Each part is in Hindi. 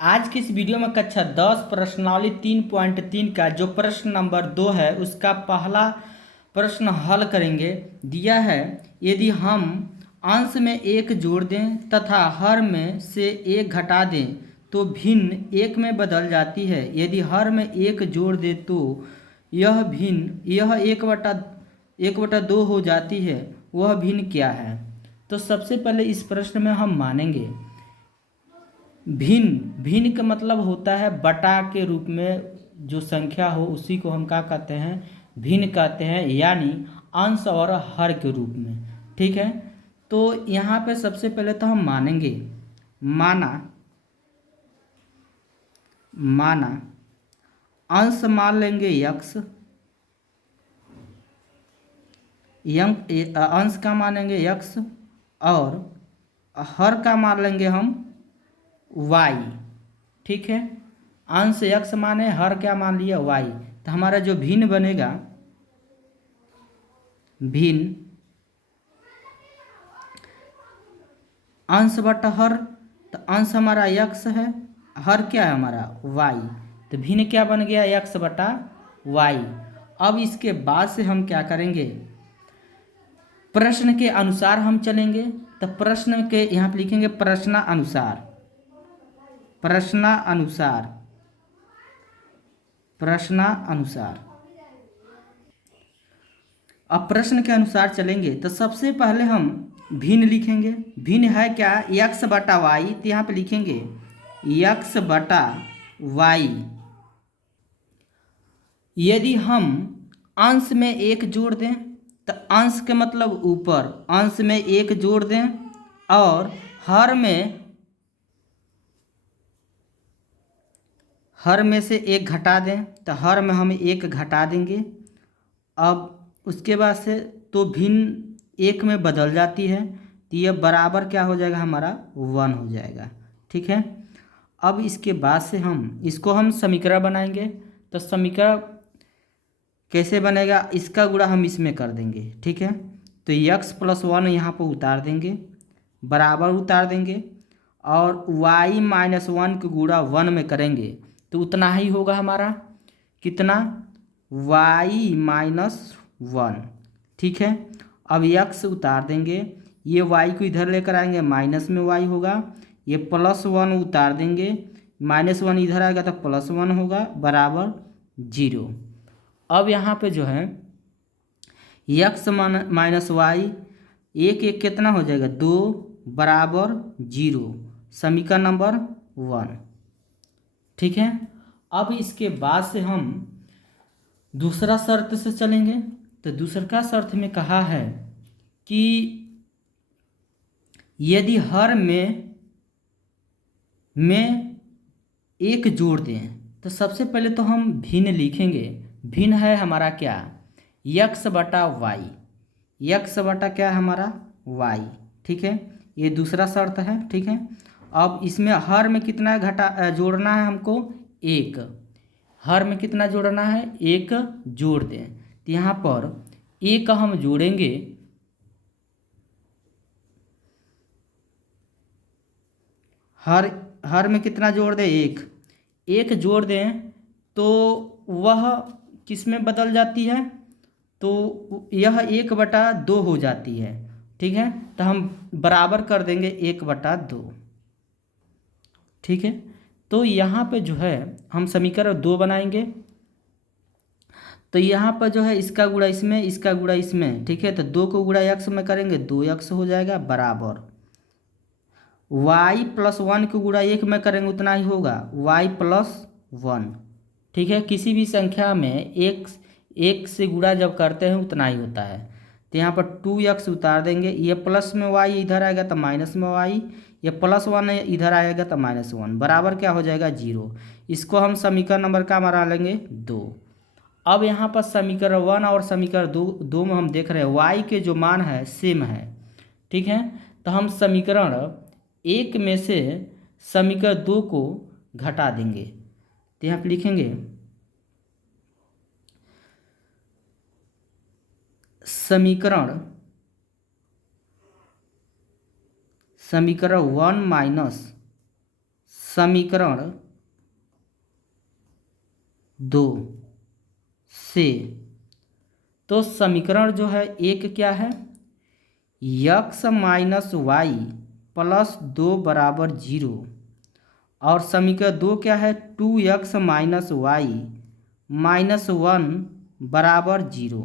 आज की इस वीडियो में कक्षा 10 प्रश्नावली 3.3 का जो प्रश्न नंबर 2 है उसका पहला प्रश्न हल करेंगे। दिया है, यदि हम अंश में एक जोड़ दें तथा हर में से एक घटा दें तो भिन्न एक में बदल जाती है। यदि हर में एक जोड़ दें तो यह एक बटा दो हो जाती है। वह भिन्न क्या है? तो सबसे पहले इस प्रश्न में हम मानेंगे भिन्न। भिन्न का मतलब होता है बटा के रूप में जो संख्या हो उसी को हम क्या कहते हैं? भिन्न कहते हैं, यानी अंश और हर के रूप में। ठीक है, तो यहाँ पे सबसे पहले तो हम मानेंगे माना अंश मान लेंगे यक्स, अंश का मानेंगे यक्स और हर का मान लेंगे हम वाई। ठीक है, अंश यक्स माने, हर क्या मान लिया? वाई। तो हमारा जो भिन्न बनेगा, भिन्न अंश बटा हर, तो अंश हमारा यक्स है, हर क्या है हमारा? वाई। तो भिन्न क्या बन गया? यक्स बटा वाई। अब इसके बाद से हम क्या करेंगे? प्रश्न के अनुसार हम चलेंगे। तो प्रश्न के यहाँ पे लिखेंगे प्रश्नानुसार। अब प्रश्न के अनुसार चलेंगे तो सबसे पहले हम भिन्न लिखेंगे। भिन्न है क्या? यक्स बटा वाई। तो यहाँ पे लिखेंगे यक्स बटा वाई। यदि हम अंश में एक जोड़ दें तो अंश के मतलब ऊपर, अंश में एक जोड़ दें और हर में से एक घटा दें तो हर में हम एक घटा देंगे। अब उसके बाद से तो भिन्न एक में बदल जाती है, तो यह बराबर क्या हो जाएगा? हमारा 1 हो जाएगा। ठीक है, अब इसके बाद से हम इसको समीकरण बनाएंगे। तो समीकरण कैसे बनेगा? इसका गुणा हम इसमें कर देंगे। ठीक है, तो यक्स प्लस 1 यहाँ पर उतार देंगे, बराबर उतार देंगे और y माइनस 1 का गुणा 1 में करेंगे तो उतना ही होगा हमारा। कितना? y minus 1। ठीक है, अब यक्स उतार देंगे, ये y को इधर लेकर आएंगे, माइनस में y होगा। ये प्लस 1 उतार देंगे, माइनस 1 इधर आएगा तो प्लस 1 होगा, बराबर 0। अब यहाँ पे जो है यक्स माइनस वाई, एक एक कितना हो जाएगा? 2 बराबर 0, समीकरण नंबर 1। ठीक है, अब इसके बाद से हम दूसरा शर्त से चलेंगे। तो दूसरा शर्त में कहा है कि यदि हर में एक जोड़ दें तो सबसे पहले तो हम भिन्न लिखेंगे। भिन्न है हमारा क्या? यक्स बटा वाई। यक्स बटा क्या है हमारा? वाई। ठीक है, ये दूसरा शर्त है। ठीक है, अब इसमें हर में कितना जोड़ना है हमको? एक। हर में कितना जोड़ना है? एक जोड़ दें। तो यहाँ पर एक हम जोड़ेंगे, हर में कितना जोड़ दें? एक जोड़ दें तो वह किस में बदल जाती है? तो यह 1/2 हो जाती है। ठीक है, तो हम बराबर कर देंगे 1/2। ठीक है, तो यहाँ पे जो है हम समीकरण 2 बनाएंगे। तो यहाँ पर जो है इसका गुणा इसमें, इसका गुणा इसमें। ठीक है, तो 2 को गुणा यक्स में करेंगे, 2x हो जाएगा, बराबर y प्लस 1 को गुणा 1 में करेंगे उतना ही होगा, y प्लस 1। ठीक है, किसी भी संख्या में एक से गुणा जब करते हैं उतना ही होता है। तो यहाँ पर 2x उतार देंगे, ये प्लस में y इधर आएगा तो माइनस में y, ये प्लस 1 इधर आएगा तो माइनस 1, बराबर क्या हो जाएगा? 0। इसको हम समीकरण नंबर का बना लेंगे 2। अब यहाँ पर समीकरण 1 और समीकरण 2 में हम देख रहे हैं y के जो मान है सेम है। ठीक है, तो हम समीकरण 1 में से समीकरण 2 को घटा देंगे। तो यहाँ पर लिखेंगे समीकरण 1 माइनस समीकरण 2 से, तो समीकरण जो है एक क्या है, यक्स माइनस वाई प्लस 2 बराबर 0, और समीकरण 2 क्या है, 2x माइनस वाई माइनस 1 बराबर 0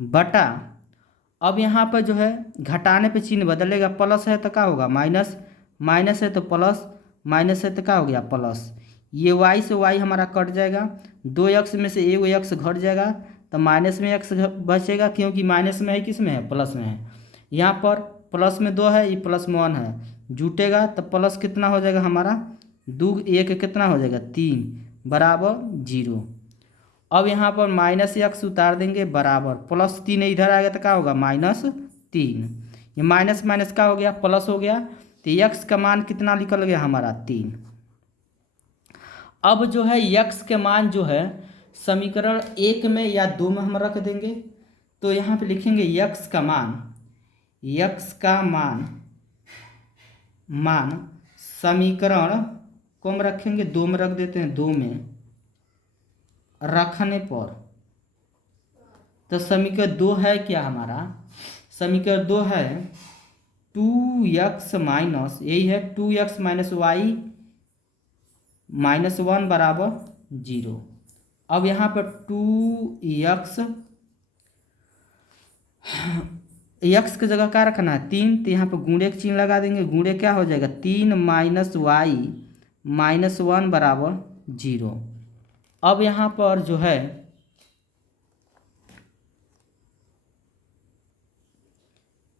बटा, अब यहाँ पर जो है घटाने पे चिन्ह बदलेगा, प्लस है तो क्या होगा माइनस, माइनस है तो प्लस, माइनस है तो क्या हो गया प्लस, ये y से y हमारा कट जाएगा, 2x में से एगो x घट जाएगा तो माइनस में x बचेगा, क्योंकि माइनस में है किस में है, प्लस में है। यहाँ पर प्लस में 2 है, ये प्लस में 1 है, जुटेगा तो प्लस कितना हो जाएगा हमारा, 2 1 कितना हो जाएगा 3 बराबर 0। अब यहाँ पर माइनस x उतार देंगे बराबर प्लस 3 इधर आएगा तो क्या होगा -3, ये माइनस माइनस क्या हो गया प्लस हो गया, तो x का मान कितना निकल गया हमारा 3। अब जो है x के मान जो है समीकरण 1 में या 2 में हम रख देंगे, तो यहाँ पे लिखेंगे x का मान समीकरण को हम रखेंगे 2 में रख देते हैं, 2 में रखने पर, तो समीकरण 2 है क्या हमारा, समीकरण 2 है 2x माइनस, यही है 2x माइनस वाई माइनस 1 बराबर 0। अब यहाँ पर 2x, x की जगह क्या रखना है 3, तो यहाँ पर गुणे का चिन्ह लगा देंगे, गुणे क्या हो जाएगा 3 माइनस वाई माइनस 1 बराबर 0। अब यहाँ पर जो है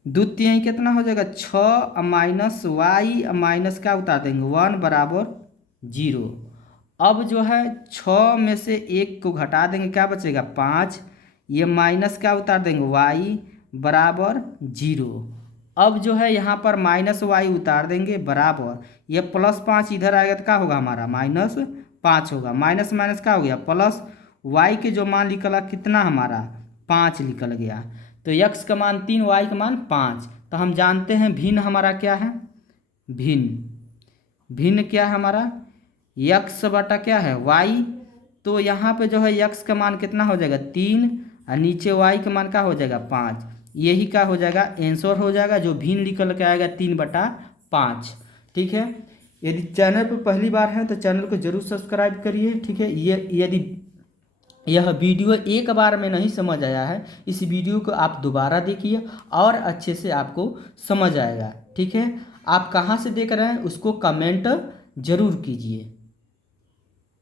द्वितीय कितना हो जाएगा 6 माइनस वाई माइनस क्या उतार देंगे 1 बराबर 0। अब जो है 6 में से 1 को घटा देंगे, क्या बचेगा 5, ये माइनस क्या उतार देंगे y बराबर 0। अब जो है यहाँ पर माइनस वाई उतार देंगे बराबर, ये प्लस 5 इधर आएगा तो क्या होगा हमारा -5 होगा, माइनस माइनस क्या हो गया प्लस, y के जो मान निकला कितना हमारा 5 निकल गया, तो x का मान 3 y का मान 5। तो हम जानते हैं भिन्न हमारा क्या है, भिन्न क्या है हमारा x बटा क्या है y, तो यहाँ पे जो है x का मान कितना हो जाएगा 3 और नीचे y का मान क्या हो जाएगा 5, यही क्या हो जाएगा आंसर हो जाएगा, जो भिन्न निकल के आएगा 3/5। ठीक है, यदि चैनल पर पहली बार है तो चैनल को जरूर सब्सक्राइब करिए। ठीक है, ये यदि यह वीडियो एक बार में नहीं समझ आया है, इस वीडियो को आप दोबारा देखिए और अच्छे से आपको समझ आएगा। ठीक है, आप कहाँ से देख रहे हैं उसको कमेंट जरूर कीजिए।